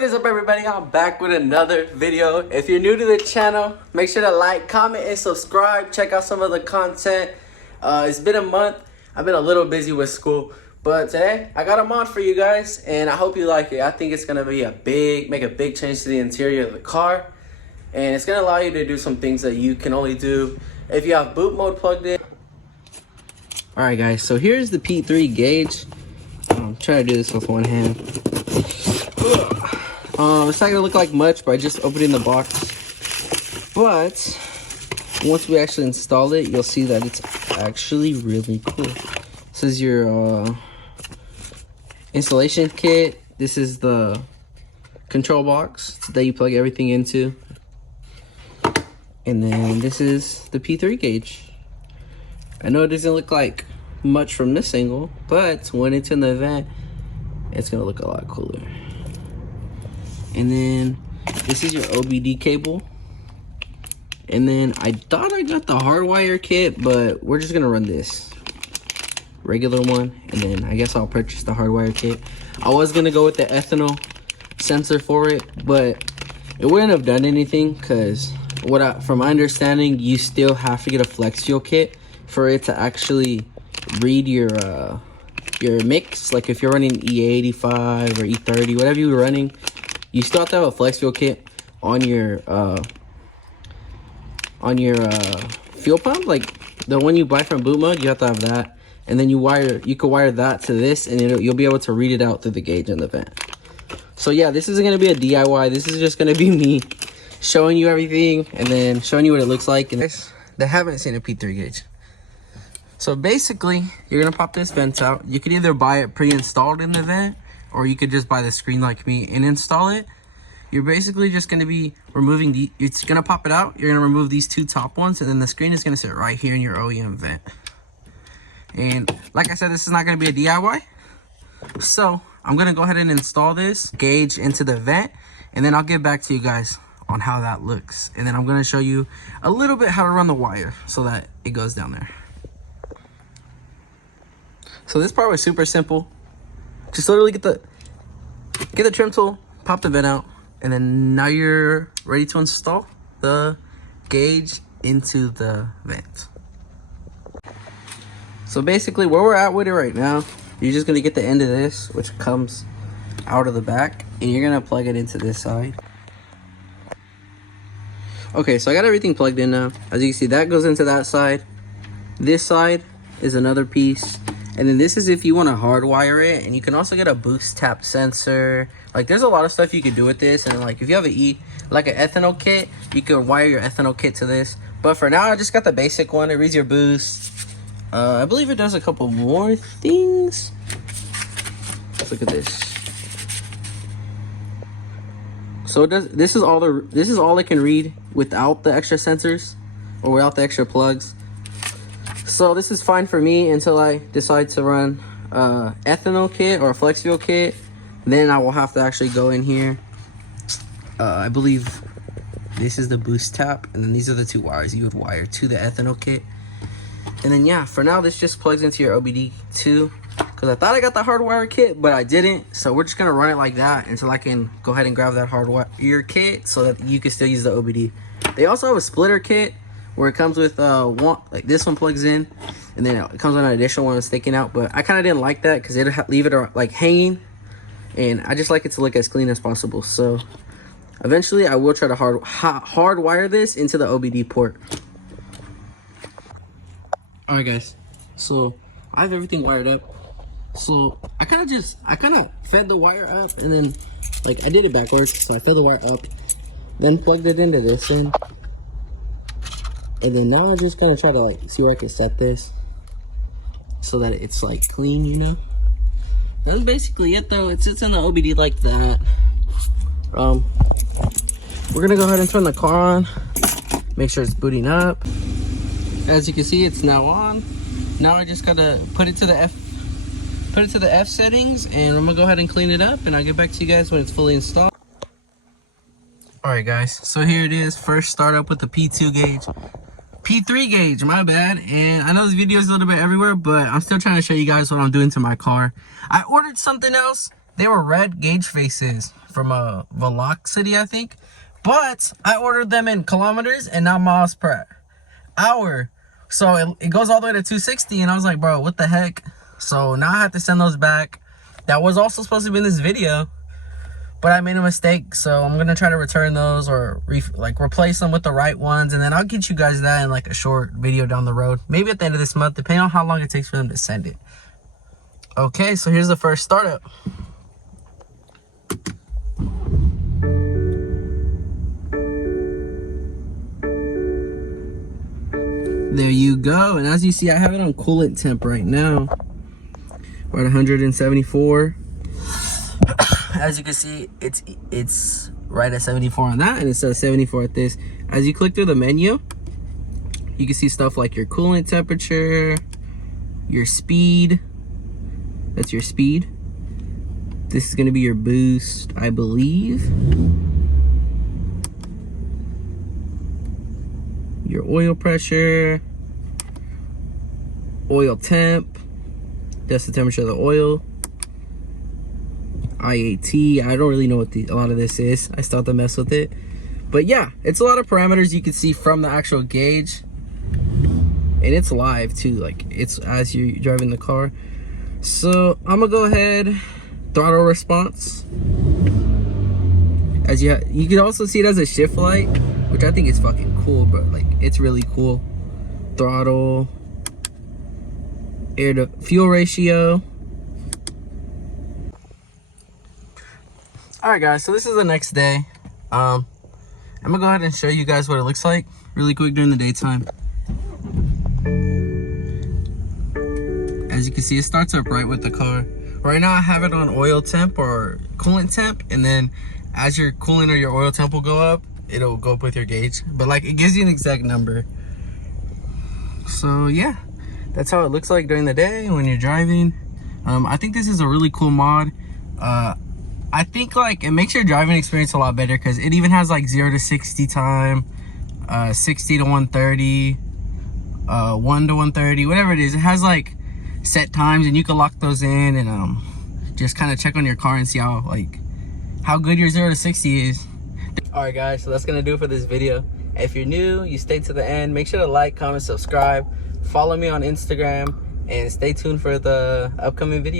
What is up, everybody? I'm back with another video. If you're new to the channel, make sure to like, comment, and subscribe. Check out some of the content. It's been a month. I've been a little busy with school, but today I got a mod for you guys, and I hope you like it. I think it's gonna be make a big change to the interior of the car, and it's gonna allow you to do some things that you can only do if you have boot mode plugged in. All right, guys. So here's the P3 gauge. Try to do this with one hand. It's not gonna look like much by just opening the box, but once we actually install it, you'll see that it's actually really cool. This is your installation kit. This is the control box that you plug everything into, and then this is the P3 gauge. I know it doesn't look like much from this angle, but when it's in the vent, it's gonna look a lot cooler. And then this is your OBD cable. And then I thought I got the hardwire kit, but we're just gonna run this regular one, and then I guess I'll purchase the hardwire kit. I was gonna go with the ethanol sensor for it, but it wouldn't have done anything because from my understanding, you still have to get a flex fuel kit for it to actually read your mix. Like if you're running E85 or E30, whatever you're running, you still have to have a flex fuel kit on your fuel pump. Like the one you buy from boot mode, you have to have that, and then you can wire that to this, and you'll be able to read it out through the gauge in the vent. So yeah, this isn't gonna be a DIY. This is just gonna be me showing you everything and then showing you what it looks like. And they haven't seen a P3 gauge. So basically, you're gonna pop this vent out. You could either buy it pre-installed in the vent, or you could just buy the screen like me and install it. You're basically just gonna be removing it's gonna pop it out. You're gonna remove these two top ones, and then the screen is gonna sit right here in your OEM vent. And like I said, this is not gonna be a DIY. So I'm gonna go ahead and install this gauge into the vent, and then I'll get back to you guys on how that looks. And then I'm gonna show you a little bit how to run the wire so that it goes down there. So this part was super simple. Just literally get the trim tool, pop the vent out, and then now you're ready to install the gauge into the vent. So basically where we're at with it right now, you're just gonna get the end of this, which comes out of the back, and you're gonna plug it into this side. Okay, so I got everything plugged in now. As you can see, that goes into that side. This side is another piece. And then this is if you want to hardwire it, and you can also get a boost tap sensor. Like there's a lot of stuff you can do with this, and like if you have an ethanol kit, you can wire your ethanol kit to this. But for now, I just got the basic one. It reads your boost. I believe it does a couple more things. Let's look at this. So this is all it can read without the extra sensors or without the extra plugs. So this is fine for me until I decide to run ethanol kit or a flex fuel kit. Then I will have to actually go in here. I believe this is the boost tap, and then these are the two wires you would wire to the ethanol kit. And then yeah, for now this just plugs into your OBD too, because I thought I got the hardwire kit, but I didn't. So we're just gonna run it like that until I can go ahead and grab that hardwire kit so that you can still use the OBD. They also have a splitter kit where it comes with one, like this one plugs in, and then it comes with an additional one sticking out. But I kind of didn't like that because it'd leave it like hanging, and I just like it to look as clean as possible. So eventually I will try to hardwire this into the OBD port. All right, guys, so I have everything wired up. So I kind of fed the wire up, and then like I did it backwards. So I fed the wire up, then plugged it into this end. And then now I'm just gonna try to like see where I can set this so that it's like clean, you know. That's basically it though. It sits in the OBD like that. We're gonna go ahead and turn the car on, make sure it's booting up. As you can see, it's now on. Now I just gotta put it to the F settings, and I'm gonna go ahead and clean it up, and I'll get back to you guys when it's fully installed. All right, guys, so here it is. First start up with the P2 gauge. P3 gauge, my bad. And I know this video is a little bit everywhere, but I'm still trying to show you guys what I'm doing to my car. I ordered something else They were red gauge faces from a Velocity, I think. But I ordered them in kilometers and not miles per hour. So it goes all the way to 260, and I was like, bro, what the heck? So now I have to send those back. That was also supposed to be in this video, but I made a mistake, so I'm gonna try to return those or replace them with the right ones, and then I'll get you guys that in like a short video down the road, maybe at the end of this month, depending on how long it takes for them to send it. Okay, so here's the first startup. There you go, and as you see, I have it on coolant temp right now. We're at 174. As you can see, it's right at 74 on that, and it says 74 at this. As you click through the menu, you can see stuff like your coolant temperature, your speed. That's your speed. This is going to be your boost, I believe. Your oil pressure, oil temp, that's the temperature of the oil. IAT, I don't really know what a lot of this is. I still have to mess with it. But yeah, it's a lot of parameters you can see from the actual gauge. And it's live too, like it's as you're driving the car. So I'm gonna go ahead, throttle response. As you can also see it as a shift light, which I think is fucking cool, bro. Like, it's really cool. Throttle, air to fuel ratio. All right, guys, so this is the next day. I'm gonna go ahead and show you guys what it looks like really quick during the daytime. As you can see, it starts up right with the car. Right now I have it on oil temp or coolant temp, and then as your coolant or your oil temp will go up, it'll go up with your gauge, but like it gives you an exact number. So yeah, that's how it looks like during the day when you're driving. I think this is a really cool mod. I think like it makes your driving experience a lot better because it even has like 0 to 60 time, 60 to 130, 1 to 130, whatever it is. It has like set times, and you can lock those in and just kind of check on your car and see how good your 0 to 60 is. All right, guys, so that's gonna do it for this video. If you're new, you stay to the end, make sure to like, comment, subscribe, follow me on Instagram, and stay tuned for the upcoming video.